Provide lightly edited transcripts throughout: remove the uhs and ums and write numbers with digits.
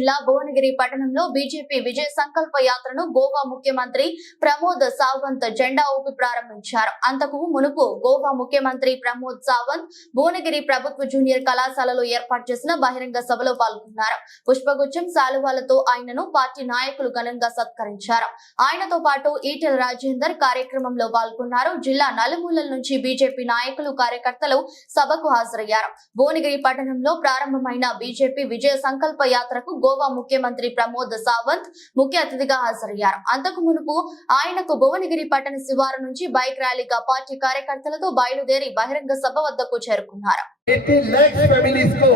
జిల్లా భువనగిరి పట్టణంలో బీజేపీ విజయ సంకల్ప యాత్రను గోవా ముఖ్యమంత్రి ప్రమోద్ సావంత్ జెండా ఊపి ప్రారంభించారు. అంతకు మునుపు గోవా ముఖ్యమంత్రి ప్రమోద్ సావంత్ భువనగిరి ప్రభుత్వ జూనియర్ కళాశాలలో ఏర్పాటు చేసిన బహిరంగ సభలో పాల్గొన్నారు. పుష్పగుచ్చం శాలువాలతో ఆయనను పార్టీ నాయకులు ఘనంగా సత్కరించారు. ఆయనతో పాటు ఈటెల రాజేందర్ కార్యక్రమంలో పాల్గొన్నారు. జిల్లా నలుమూలల నుంచి బీజేపీ నాయకులు కార్యకర్తలు సభకు హాజరయ్యారు. భువనగిరి పట్టణంలో ప్రారంభమైన బీజేపీ విజయ సంకల్ప యాత్రకు గోవా ముఖ్యమంత్రి ప్రమోద్ సావంత్ ముఖ్య అతిథిగా హాజరయ్యారు. అంతకు మునుపు ఆయనకు భువనగిరి పట్టణ శివారు నుంచి బైక్ ర్యాలీగా పార్టీ కార్యకర్తలతో బయలుదేరి బహిరంగ సభ వద్దకు చేరుకున్నారు. 80 लाख फैमिलीज को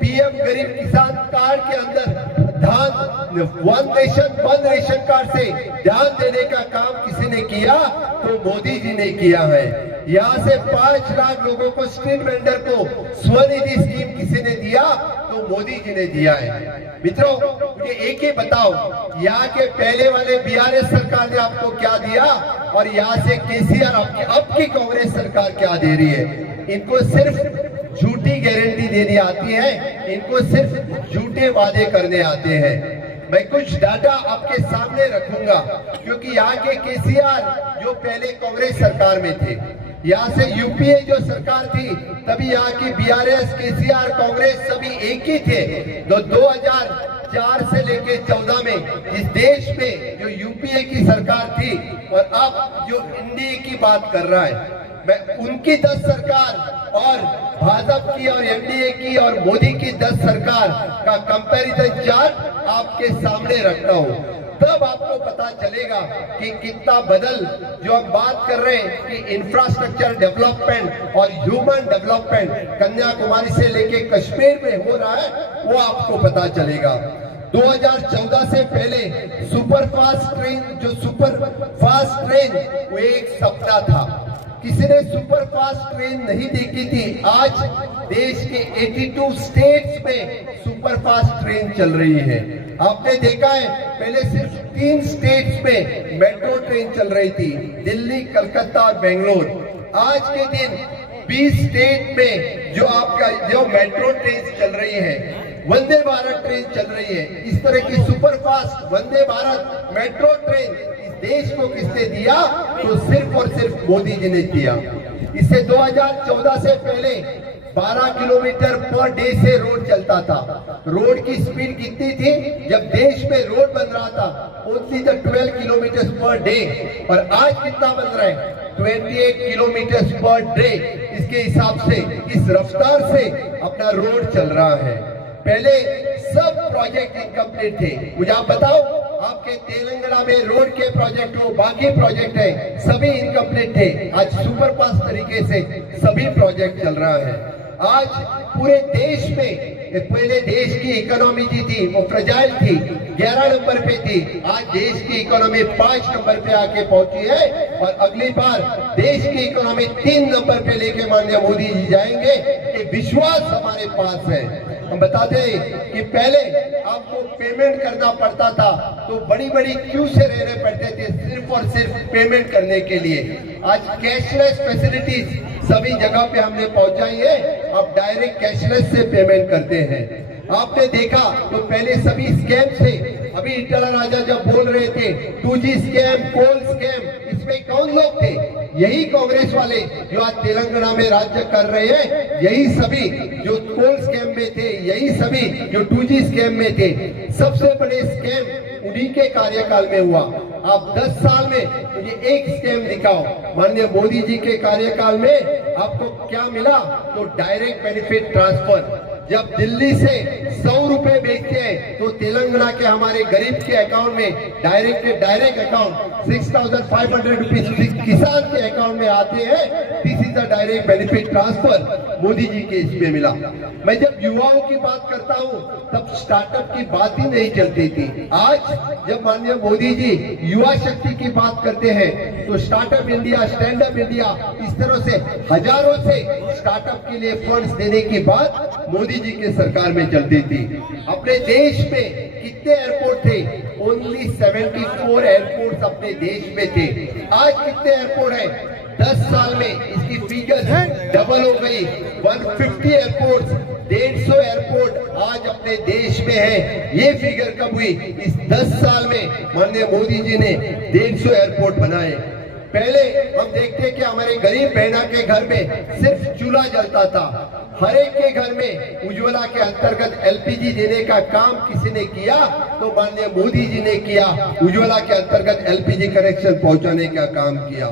पीएम गरीब किसान कार्ड के अंदर धान वन रेशन कार्ड से ध्यान देने का काम किसी ने किया तो मोदी जी ने किया है। यहाँ से 5 लाख लोगों को स्ट्रीट वेंडर को स्वनिधि स्कीम किसी ने दिया तो मोदी जी ने दिया है। मित्रों, मुझे एक ही बताओ, यहाँ के पहले वाले बीआरएस सरकार ने आपको क्या दिया और यहाँ से केसीआर अब की कांग्रेस सरकार क्या दे रही है? इनको सिर्फ झूठी गारंटी देनी आती है, इनको सिर्फ झूठे वादे करने आते हैं। मैं कुछ डाटा आपके सामने रखूंगा क्योंकि यहाँ के केसीआर जो पहले कांग्रेस सरकार में थे, यहाँ से यूपीए जो सरकार थी तभी यहाँ की बीआरएस केसीआर कांग्रेस सभी एक ही थे। 2004 से लेके 14 में इस देश में जो यूपीए की सरकार थी और अब जो एनडीए की बात कर रहा है, मैं उनकी 10 सरकार और भाजपा की और एनडीए की और मोदी की 10 सरकार का कंपैरिजन चार्ट आपके सामने रखता हूँ। तब आपको पता चलेगा कि कितना बदल जो हम बात कर रहे हैं कि इंफ्रास्ट्रक्चर डेवलपमेंट और ह्यूमन डेवलपमेंट कन्याकुमारी से लेके कश्मीर में हो रहा है, वो आपको पता चलेगा। 2014 से पहले सुपर फास्ट ट्रेन वो एक सपना था, किसी ने सुपर फास्ट ट्रेन नहीं देखी थी। आज देश के 82 स्टेट्स में सुपर फास्ट ट्रेन चल रही है। आपने देखा है पहले सिर्फ 3 स्टेट्स में मेट्रो ट्रेन चल रही थी, दिल्ली, कलकत्ता और बेंगलोर। आज के दिन 20 स्टेट में जो मेट्रो ट्रेन चल रही है, वंदे भारत ट्रेन चल रही है। इस तरह की super fast Vande Bharat metro train देश को किसने दिया? तो सिर्फ और सिर्फ मोदी जी ने दिया। इससे 2014 से पहले 12 किलोमीटर पर डे से रोड चलता था। रोड की स्पीड कितनी थी जब देश में रोड बन रहा था? Only 12 kilometre per day. और आज कितना बन रहा है? 28 किलोमीटर पर डे। इसके हिसाब से इस रफ्तार से अपना रोड चल रहा है। पहले सब प्रोजेक्ट इनकम्प्लीट थे। मुझे आप बताओ, आपके तेलंगाना में रोड के प्रोजेक्ट हो, बाकी प्रोजेक्ट है, सभी इनकम्प्लीट थे। आज सुपर फास्ट तरीके से सभी प्रोजेक्ट चल रहा है। आज पूरे देश में पहले देश की इकोनॉमी जी थी वो फ्रजाइल थी, 11 नंबर पे थी। आज देश की इकोनॉमी 5 नंबर पे आके पहुंची है और अगली बार देश की इकोनॉमी 3 नंबर पे लेके माननीय मोदी जी जाएंगे। ये विश्वास हमारे पास है। हम बताते हैं कि पहले आपको पेमेंट करना पड़ता था तो बड़ी बड़ी क्यू से रहने पड़ते थे सिर्फ और सिर्फ पेमेंट करने के लिए। आज कैशलेस फैसिलिटीज सभी जगह पे हमने पहुंचाई है। अब डायरेक्ट कैशलेस से पेमेंट करते हैं। आपने देखा तो पहले सभी स्कैम थे। अभी इटला राजा जब बोल रहे थे 2G स्कैम, कोल स्कैम, इसमें कौन लोग थे? यही कांग्रेस वाले जो आज तेलंगाना में राज्य कर रहे हैं, यही सभी जो कोल स्कैम में थे, यही सभी जो 2G स्कैम में थे। सबसे बड़े स्कैम उन्हीं के कार्यकाल में हुआ। आप 10 साल में मुझे एक स्कैम दिखाओ माननीय मोदी जी के कार्यकाल में आपको क्या मिला? तो डायरेक्ट बेनिफिट ट्रांसफर। जब दिल्ली से 100 रुपए भेजते हैं तो तेलंगाना के हमारे गरीब के अकाउंट में डायरेक्ट अकाउंट 6,500 रुपीज किसान के अकाउंट में आते हैं। This is the direct benefit transfer Modi ji के इसमें मिला। मैं जब युवाओं की बात करता हूँ तब स्टार्टअप की बात ही नहीं चलती थी। आज जब माननीय मोदी जी युवा शक्ति की बात करते हैं तो startup India, stand up India, इस तरह से हजारों से स्टार्टअप के लिए फंड्स देने की बात मोदी जी के सरकार में चलती थी। अपने देश में कितने एयरपोर्ट थे? ओनली 74 एयरपोर्ट अपने देश में थे। आज कितने एयरपोर्ट हैं? 10 साल में इसकी फिगर डबल हो गई। 150 एयरपोर्ट 150 एयरपोर्ट आज अपने देश में है। ये फिगर कब हुई? इस 10 साल में माननीय मोदी जी ने 150 एयरपोर्ट बनाए। पहले हम देखते कि हमारे गरीब बहना के घर में सिर्फ चूल्हा जलता था। हर एक के घर में उज्ज्वला के अंतर्गत एलपीजी देने का काम किसी ने किया तो माननीय मोदी जी ने किया। उज्ज्वला के अंतर्गत एलपीजी कनेक्शन पहुंचाने का काम किया।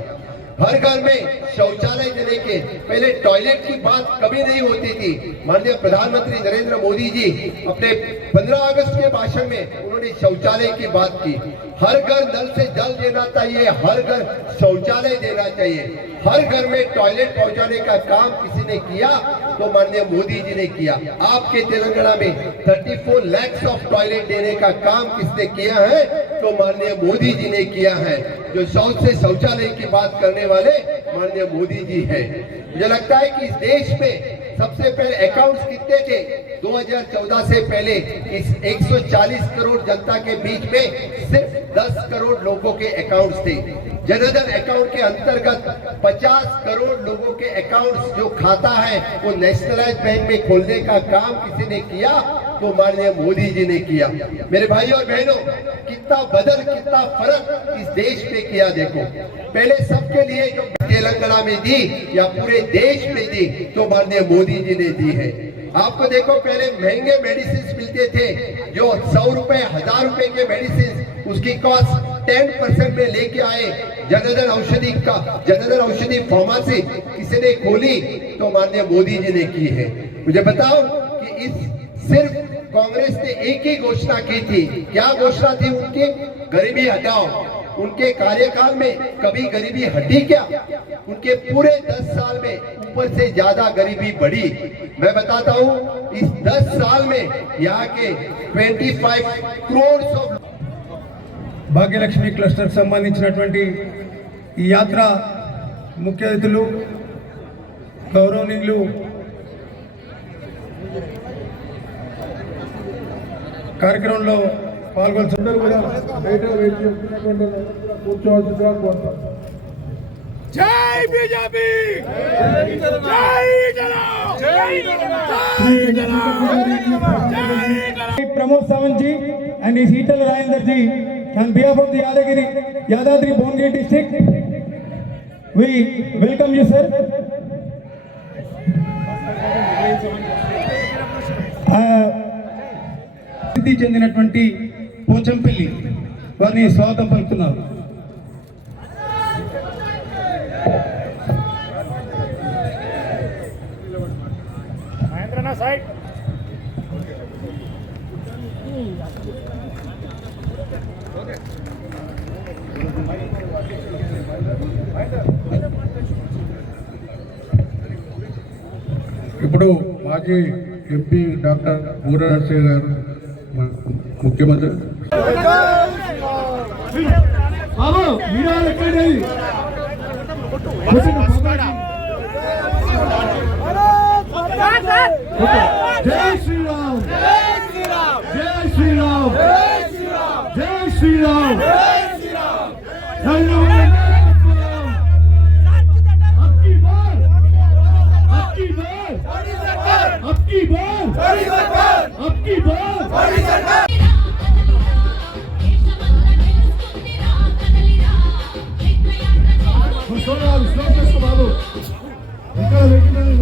हर घर में शौचालय देने के, पहले टॉयलेट की बात कभी नहीं होती थी। माननीय प्रधानमंत्री नरेंद्र मोदी जी अपने 15 अगस्त के भाषण में उन्होंने शौचालय की बात की। हर घर नल से जल देना चाहिए, हर घर शौचालय देना चाहिए, हर घर में टॉयलेट पहुंचाने का काम किसी ने किया तो माननीय मोदी जी ने किया। आपके तेलंगाना में 34 लाख ऑफ टॉयलेट देने का काम किसने किया है तो माननीय मोदी जी ने किया है। जो शौच से शौचालय की बात करने वाले माननीय मोदी जी है। मुझे लगता है कि इस देश में सबसे पहले अकाउंट्स कितने थे? 2014 से पहले इस 140 करोड़ जनता के बीच में सिर्फ 10 करोड़ लोगों के अकाउंट्स थे। जनधन अकाउंट के अंतर्गत 50 करोड़ लोगों के अकाउंट्स जो खाता है वो नेशनलाइज बैंक में खोलने का काम किसी ने किया तो माननीय मोदी जी ने किया। मेरे भाई और बहनों, कितना बदल, कितना फर्क इस देश में किया। देखो, पहले सबके लिए जो तेलंगाना में दी या पूरे देश में दी तो माननीय मोदी जी ने दी है। आपको देखो, पहले महंगे मेडिसिन मिलते थे, जो 100 रुपए 1000 रुपए के मेडिसिन, उसकी कॉस्ट 10% में लेके आए। जनधन औषधि का, जनधन औषधि फार्मेसी किसी ने खोली तो माननीय मोदी जी ने की है। मुझे बताओ कि इस सिर्फ कांग्रेस ने एक ही घोषणा की थी। क्या घोषणा थी उनकी? गरीबी हटाओ। उनके कार्यकाल में कभी गरीबी हटी क्या? उनके पूरे 10 साल में ऊपर से ज्यादा गरीबी बढ़ी। मैं बताता हूँ, इस 10 साल में यहाँ के 25 करोड़ భాగ్యలక్ష్మి క్లస్టర్ సంబంధించినటువంటి ఈ యాత్ర ముఖ్య అతిథులు గౌరవనీయులు కార్యక్రమంలో పాల్గొంటున్నారు కూడా బయట వెయిట్ చేస్తున్నటువంటి కూర్చోవాల్సిందిగా కోరుతాను. జై బీజేపీ, జై జనతా, జై జై ప్రమోద్ సావంత్ जी and his Etal Rajendra ji on behalf of the Yadadri Bongiri district, we welcome you, sir. సిద్ధి చెందినటువంటి పోచంపల్లి వారిని స్వాగతం పలుకుతున్నారు. మహేంద్రనా సైడ్ ఇప్పుడు మాజీ ఎంపీ డాక్టర్ బూర నరసయ్య గారు ముఖ్యమంత్రి బాబు మీరు ఎక్కడి జై శ్రీరామ్, జై శ్రీరామ్, జై శ్రీరామ్, జై శ్రీరామ్, జై శ్రీరామ్. अबकी बार बड़ी सरकार, अबकी बार बड़ी सरकार. बाबू ఇక్కడ వెళ్తున్నాను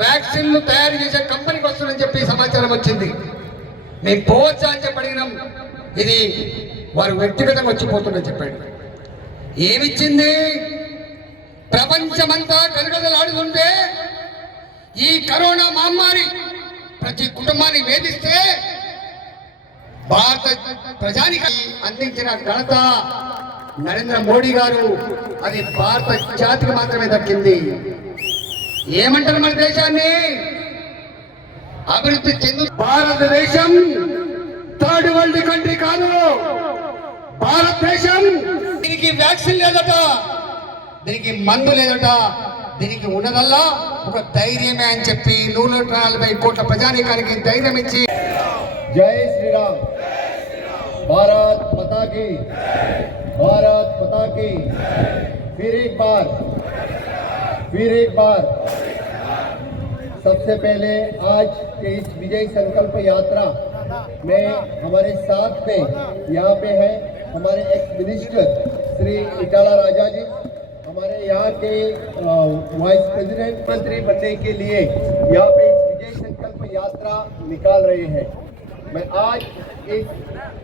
వ్యాక్సిన్లు తయారు చేసే కంపెనీకి వస్తుందని చెప్పి సమాచారం వచ్చింది. మేము పోవచ్చా అని చెప్పి అడిగినాం. ఇది వారు వ్యక్తిగతంగా వచ్చిపోతుందని చెప్పాడు. ఏమిచ్చింది? ప్రపంచమంతా గలగలలాడుతుంటే ఈ కరోనా మహమ్మారి ప్రతి కుటుంబాన్ని వేధిస్తే భారత ప్రజానికి అందించిన ఘనత నరేంద్ర మోడీ గారు అది భారత జాతికి మాత్రమే దక్కింది. ఏమంటారు మన దేశాన్ని? అభివృద్ధి చెందు భారతదేశం థర్డ్ వరల్డ్ కంట్రీ కాదు. భారతదేశం దీనికి వ్యాక్సిన్ లేదట, దీనికి మందు లేదట, దీనికి ఉన్నదల్లా ఒక ధైర్యమే అని చెప్పి 140 కోట్ల ప్రజానీకానికి ధైర్యం ఇచ్చి जय श्री राम। भारत माता की, भारत माता की। फिर एक बार सबसे पहले आज के इस विजय संकल्प यात्रा में हमारे साथ में यहाँ पे है हमारे एक्स मिनिस्टर श्री इटाला राजा जी, हमारे यहाँ के वाइस प्रेसिडेंट मंत्री बनने के लिए यहाँ पे इस विजय संकल्प यात्रा निकाल रहे हैं। मैं आज इस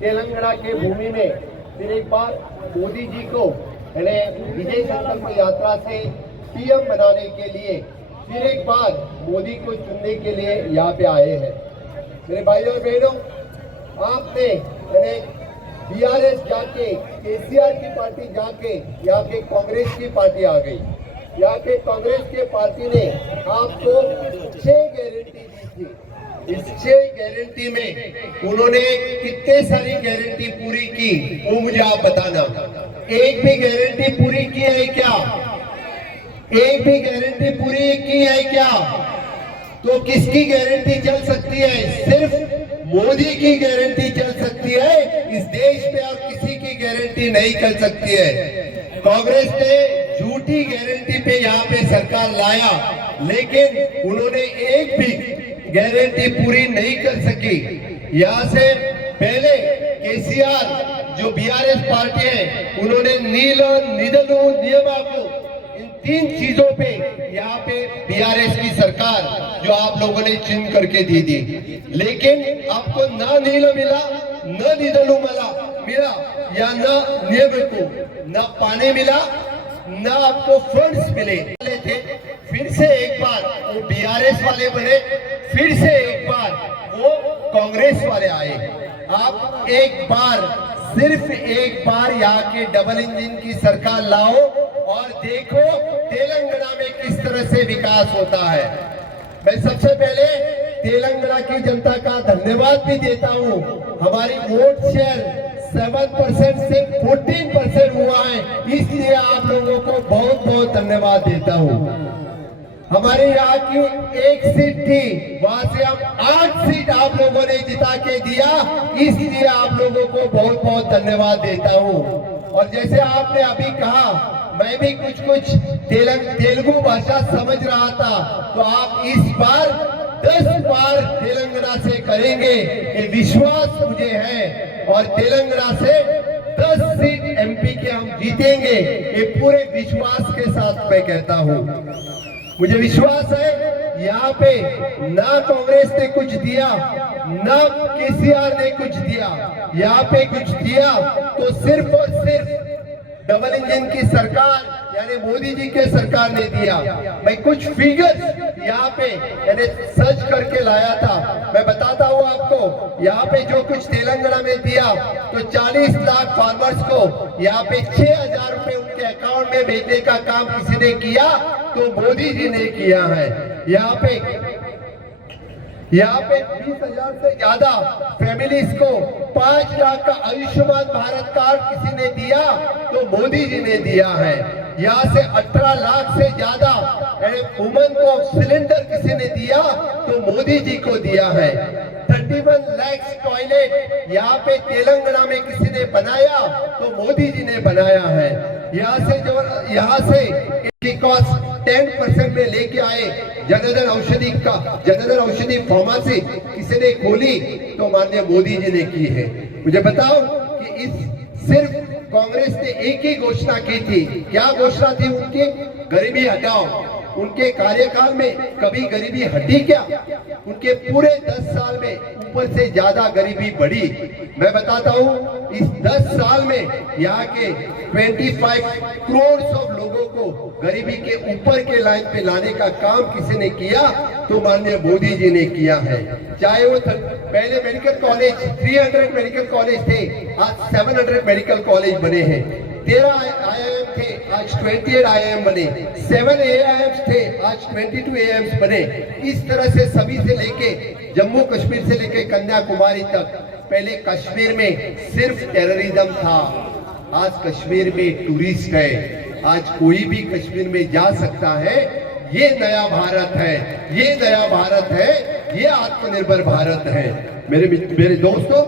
तेलंगाना के भूमि में फिर एक बार मोदी जी को विजय संकल्प यात्रा से पीएम बनाने के लिए फिर एक बार मोदी को चुनने के लिए यहाँ पे आए हैं। मेरे भाइयों और बहनों, आपने बीआरएस जाके केसीआर की पार्टी जाके यहाँ के कांग्रेस की पार्टी आ गई। यहाँ के कांग्रेस के पार्टी ने आपको 6 गारंटी दी थी। इस 6 गारंटी में उन्होंने कितने सारी गारंटी पूरी की वो मुझे आप बताना। एक भी गारंटी पूरी की है क्या? एक भी गारंटी पूरी की है क्या? तो किसकी गारंटी चल सकती है? सिर्फ मोदी की गारंटी चल सकती है इस देश पे, और किसी की गारंटी नहीं चल सकती है। कांग्रेस ने झूठी गारंटी पे यहाँ पे सरकार लाया, लेकिन उन्होंने एक भी गारंटी पूरी नहीं कर सकी। यहाँ से पहले केसीआर जो बीआरएस पार्टी है, उन्होंने नीलो निधनु नियमाको इन 3 चीजों पे यहाँ पे बीआरएस की सरकार जो आप लोगों ने चिन्ह करके दी थी, लेकिन आपको ना नीला मिला, न निधनु मिला या न नियम को न पानी मिला, न आपको फंड्स मिले थे। फिर से एक बार वो बीआरएस वाले बने, फिर से एक बार वो कांग्रेस वाले आए। आप एक बार, सिर्फ एक बार यहाँ के डबल इंजन की सरकार लाओ और देखो तेलंगाना में किस तरह से विकास होता है। मैं सबसे पहले तेलंगाना की जनता का धन्यवाद भी देता हूँ। हमारी वोट शेयर 7% से 14% हुआ है, इसलिए आप लोगों को बहुत बहुत धन्यवाद देता हूँ। हमारे यहाँ की 1 सीट थी, वहां से हम 8 सीट आप लोगों ने जिता के दिया, इसलिए आप लोगों को बहुत बहुत धन्यवाद देता हूँ। और जैसे आपने अभी कहा, मैं भी कुछ तेलुगु भाषा समझ रहा था, तो आप इस बार 10 बार तेलंगाना से करेंगे, ये विश्वास मुझे है। और तेलंगाना से 10 सीट एमपी के हम जीतेंगे, ये पूरे विश्वास के साथ मैं कहता हूँ। मुझे विश्वास है यहाँ पे ना कांग्रेस ने कुछ दिया, ना केसीआर ने कुछ दिया, यहाँ पे कुछ दिया तो सिर्फ और सिर्फ डबल इंजन की सरकार यानी मोदी जी के सरकार ने दिया। मैं कुछ फिगर्स यहाँ पे यानी सर्च करके लाया था, मैं बताता हूँ आपको। यहाँ पे जो कुछ तेलंगाना में दिया, तो 40 लाख फार्मर्स को यहाँ पे 6,000 रुपए उनके अकाउंट में भेजने का काम किसी ने किया, तो मोदी जी ने किया है। यहाँ पे 20,000 से ज्यादा फैमिलीज को 5 लाख का आयुष्मान भारत कार्ड किसी ने दिया, तो मोदी जी ने दिया है। यहाँ से 18 लाख से ज्यादा वुमन को सिलेंडर किसी ने दिया, तो मोदी जी को दिया है। 31 लाख टॉयलेट यहाँ पे तेलंगाना में किसी ने बनाया, तो मोदी जी ने बनाया है। यहाँ से कॉस्ट 10% में लेके आए। जनधन औषधि फार्मेसी किसी ने खोली, तो माननीय मोदी जी ने की है। मुझे बताओ कि इस सिर्फ कांग्रेस ने एक ही घोषणा की थी, क्या घोषणा थी उनकी? गरीबी हटाओ। उनके कार्यकाल में कभी गरीबी हटी क्या? उनके पूरे 10 साल में ऊपर से ज्यादा गरीबी बढ़ी। मैं बताता हूँ, इस 10 साल में यहाँ के 25 करोड़ लोगों को गरीबी के ऊपर के लाइन पे लाने का काम किसी ने किया, तो माननीय मोदी जी ने किया है। चाहे वो पहले मेडिकल कॉलेज 300 मेडिकल कॉलेज थे, आज 700 मेडिकल कॉलेज बने हैं। 13 IIM थे, आज 28 IIM बने, 7 AIMs थे, आज 22 AIMs बने। इस तरह से सभी से लेके जम्मू कश्मीर से लेके कन्याकुमारी तक, पहले कश्मीर में सिर्फ टेररिज्म था, आज कश्मीर में टूरिस्ट है, आज कोई भी कश्मीर में जा सकता है। ये नया भारत है, ये नया भारत है, ये आत्मनिर्भर भारत है। मेरे दोस्तों,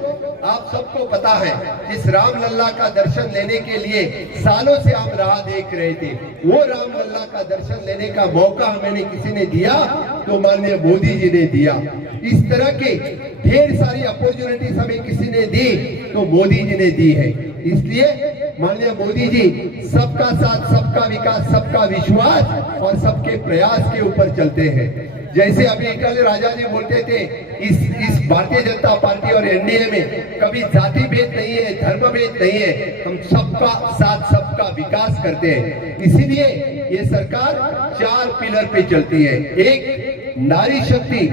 आप सबको पता है, इस रामलला का दर्शन लेने के लिए सालों से हम राह देख रहे थे। वो रामलला का दर्शन लेने का मौका हमें किसी ने दिया तो माननीय मोदी जी ने दिया। इस तरह के ढेर सारी अपॉर्चुनिटीज हमें किसी ने दी तो मोदी जी ने दी है। इसलिए माननीय मोदी जी सबका साथ, सबका विकास, सबका विश्वास और सबके प्रयास के ऊपर चलते हैं। जैसे अभी इटाली राजा जी बोलते थे, इस भारतीय जनता पार्टी और एनडीए में कभी जाति भेद नहीं है, धर्म भेद नहीं है, हम सबका साथ, सबका विकास करते हैं। इसीलिए ये सरकार 4 पिलर पे चलती है। एक नारी शक्ति,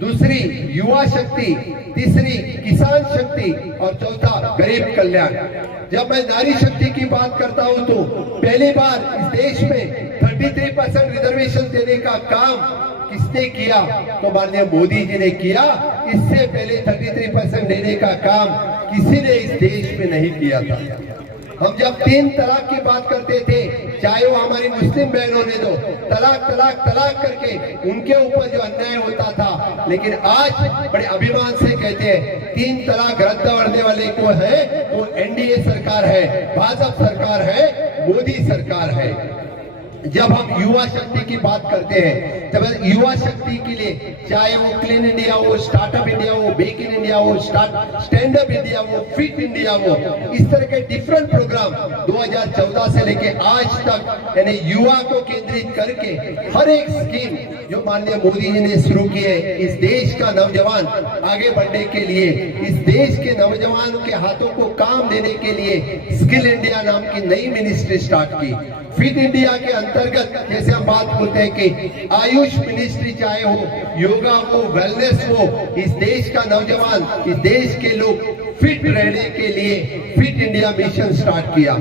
दूसरी युवा शक्ति, तीसरी किसान शक्ति और चौथा गरीब कल्याण। जब मैं नारी शक्ति की बात करता हूं तो पहली बार इस देश में 33% रिजर्वेशन देने का काम किसने किया तो माननीय मोदी जी ने किया। इससे पहले 33% देने का काम किसी ने इस देश में नहीं किया था। हम जब 3 तलाक की बात करते थे, चाहे वो हमारी मुस्लिम बहनों ने दो तलाक तलाक तलाक करके उनके ऊपर जो अन्याय होता था, लेकिन आज बड़े अभिमान से कहते हैं 3 तलाक रद्द करने वाले को है वो एनडीए सरकार है, भाजपा सरकार है, मोदी सरकार है। जब हम युवा शक्ति की बात करते हैं, जब युवा शक्ति के लिए चाहे वो क्लीन इंडिया हो, स्टार्टअप इंडिया हो, मेक इन इंडिया हो, स्टैंड अप इंडिया हो, फिट इंडिया हो, इस तरह के डिफरेंट प्रोग्राम 2014 से लेके आज तक यानी युवा को केंद्रित करके हर एक स्कीम जो माननीय मोदी जी ने शुरू की है, इस देश का नौजवान आगे बढ़ने के लिए, इस देश के नौजवान के हाथों को काम देने के लिए स्किल इंडिया नाम की नई मिनिस्ट्री स्टार्ट की। फिट इंडिया के अंतर्गत जैसे हम बात करते हैं कि आयुष मिनिस्ट्री चाहे हो, योगा हो, वेलनेस हो, इस देश का नौजवान, इस देश के लोग फिट रहने के लिए फिट इंडिया मिशन स्टार्ट किया।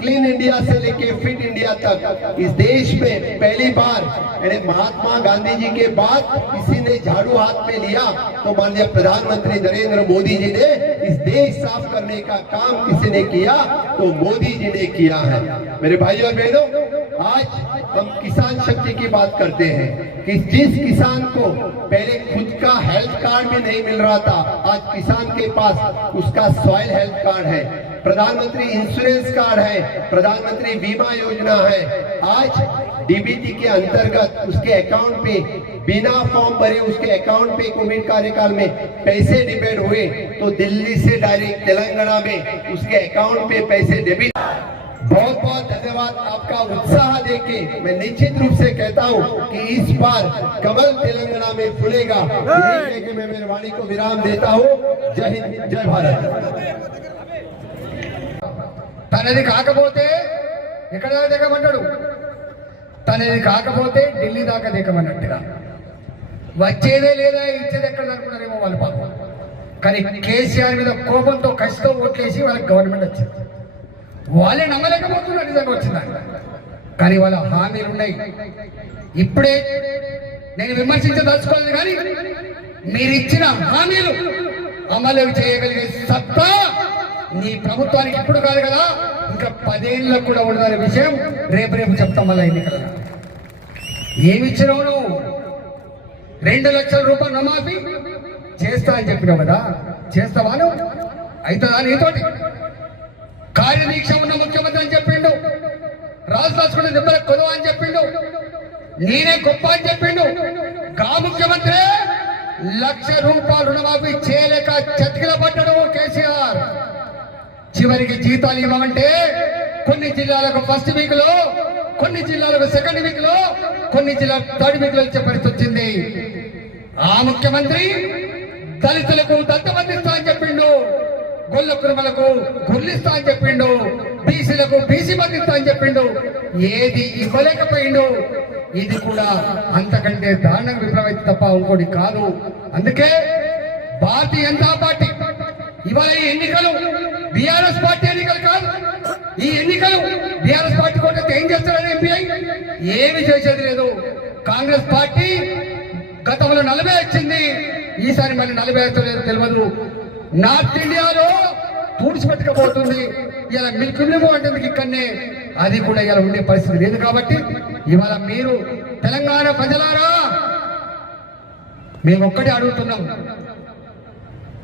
क्लीन इंडिया से लेके फिट इंडिया तक इस देश में पहली बार यानी महात्मा गांधी जी के बाद किसी ने झाड़ू हाथ में लिया तो माननीय प्रधानमंत्री नरेंद्र मोदी जी ने इस देश साफ करने का काम किसी ने किया तो मोदी जी ने किया है। मेरे भाई और बहनों, आज हम किसान शक्ति की बात करते हैं कि जिस किसान को पहले खुद का हेल्थ कार्ड भी नहीं मिल रहा था, आज किसान के पास उसका सॉइल हेल्थ कार्ड है, प्रधानमंत्री इंश्योरेंस कार्ड है, प्रधानमंत्री बीमा योजना है। आज डीबीटी के अंतर्गत उसके अकाउंट पे बिना फॉर्म भरे उसके अकाउंट पे कोविड कार्यकाल में पैसे डेबिट हुए तो दिल्ली से डायरेक्ट तेलंगाना में उसके अकाउंट पे पैसे डेबिट। बहुत बहुत धन्यवाद। आपका उत्साह देखे मैं निश्चित रूप से कहता हूं कि इस बार कमल तेलंगाना में फूलेगा। यही कह के मैं मेरी वाणी को विराम देता हूं। जय हिंद, जय भारत। తనది కాకపోతే ఎక్కడ దాకా దిగమంటాడు, తనది కాకపోతే ఢిల్లీ దాకా దిగమన్నట్టుగా వచ్చేదే లేదా ఇచ్చేది ఎక్కడ అనుకున్నారేమో వాళ్ళు పాపం. కానీ కేసీఆర్ మీద కోపంతో కసితో ఓట్లేసి వాళ్ళకి గవర్నమెంట్ వచ్చింది. వాళ్ళే నమ్మలేకపోతున్నారు నిజంగా వచ్చిందని. కానీ వాళ్ళ హామీలు ఉన్నాయి. ఇప్పుడే నేను విమర్శించదలుచుకోలేదు, కానీ మీరు ఇచ్చిన హామీలు అమలు చేయగలిగే సత్తా నీ ప్రభుత్వానికి ఇప్పుడు కాదు కదా, ఇంకా 10 ఏళ్ళకు కూడా ఉండదనే విషయం రేపు చెప్తాం. మళ్ళీ ఎన్నికల ఏమి ఇచ్చినావు నువ్వు? 2 లక్షల రూపాయలు రుణమాఫీ చేస్తా అని చెప్పినావు కదా, చేస్తావా నువ్వు? అవుతుందా నీతోటి? కార్యదీక్ష ఉన్న ముఖ్యమంత్రి అని చెప్పిండు, రాజు రాసుకునే దెబ్బలకు కొలువ అని చెప్పిండు, నేనే గొప్ప అని చెప్పిండు. గా ముఖ్యమంత్రి 1 లక్ష రూపాయలు రుణమాఫీ చేయలేక చతికిల పడ్డాడు కేసీఆర్. చివరికి జీతాలు ఇవ్వమంటే కొన్ని జిల్లాలకు ఫస్ట్ వీక్ లో, కొన్ని జిల్లాలకు సెకండ్ వీక్ లో, కొన్ని జిల్లాలకు థర్డ్ వీక్ లో ఇచ్చే పరిస్థితి వచ్చింది. ఆ ముఖ్యమంత్రి దళితులకు దత్తబంధు ఇస్తా అని చెప్పిండు, గొల్ల కురుమలకు గుర్లిస్తా అని చెప్పిండు, బీసీలకు బీసీ బంధు ఇస్తా అని చెప్పిండు. ఏది ఇవ్వలేకపోయిండు. ఇది కూడా అంతకంటే దారుణంగా విఫలమైతే తప్ప ఇంకోటి కాదు. అందుకే భారతీయ జనతా పార్టీ ఇవాళ ఈ ఎన్నికలు బీఆర్ఎస్ పార్టీ ఎన్నికలు కాదు, ఈ ఎన్నికలు బీఆర్ఎస్ పార్టీ కొట్టే ఏం చేస్తారని ఎంపీఐ ఏమి చేసేది లేదు. కాంగ్రెస్ పార్టీ గతంలో 40 వచ్చింది, ఈసారి మళ్ళీ 40 వస్తలేదు తెలియదు. నార్త్ ఇండియాలో తుడిచిపెట్టకపోతుంది. ఇలా మిల్క్ అంటే ఇక్కడనే అది కూడా ఇలా ఉండే పరిస్థితి లేదు. కాబట్టి ఇవాళ మీరు తెలంగాణ ప్రజలారా మేము ఒక్కటే అడుగుతున్నాం,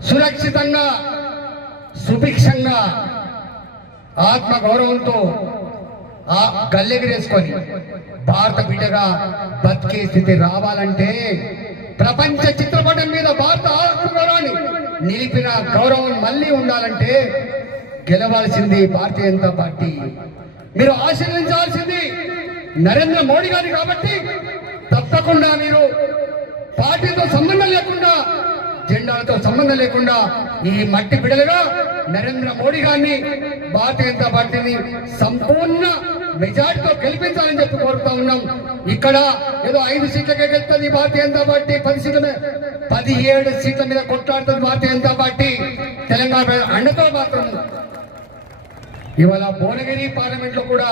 సురక్షితంగా సుభిక్షంగా ఆత్మ గౌరవంతో ఆ గల్లెగిరేసుకొని భారత బిడ్డగా బతికే స్థితి రావాలంటే ప్రపంచ చిత్రపటం మీద భారత ఆత్మ గౌరవాన్ని నిలిపిన గౌరవం మళ్ళీ ఉండాలంటే గెలవాల్సింది భారతీయ జనతా పార్టీ. మీరు ఆశీర్వదించాల్సింది నరేంద్ర మోడీ గారిని. కాబట్టి తప్పకుండా మీరు పార్టీతో సంబంధం లేకుండా, జెండాలతో సంబంధం లేకుండా ఈ మట్టి బిడలుగా నరేంద్ర మోడీ గారిని, భారతీయ జనతా పార్టీని సంపూర్ణ మెజార్టీతో గెలిపించాలని చెప్పి కోరుతా ఉన్నాం. ఇక్కడ ఏదో 5 సీట్లకే గెలుస్తుంది భారతీయ జనతా పార్టీ, 10 సీట్ల మీద 17 సీట్ల మీద కొట్లాడుతుంది భారతీయ జనతా పార్టీ. తెలంగాణ అండతో మాత్రం ఇవాళ భువనగిరి పార్లమెంట్ లో కూడా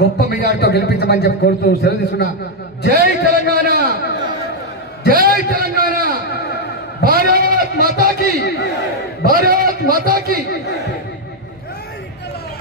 గొప్ప మెజార్టీతో గెలిపించమని చెప్పి కోరుతూ సెలవు తీసుకున్నా. జై తెలంగాణ, జై తెలంగాణ, భారత్ మాతాకి, భారత్ మాతాకి.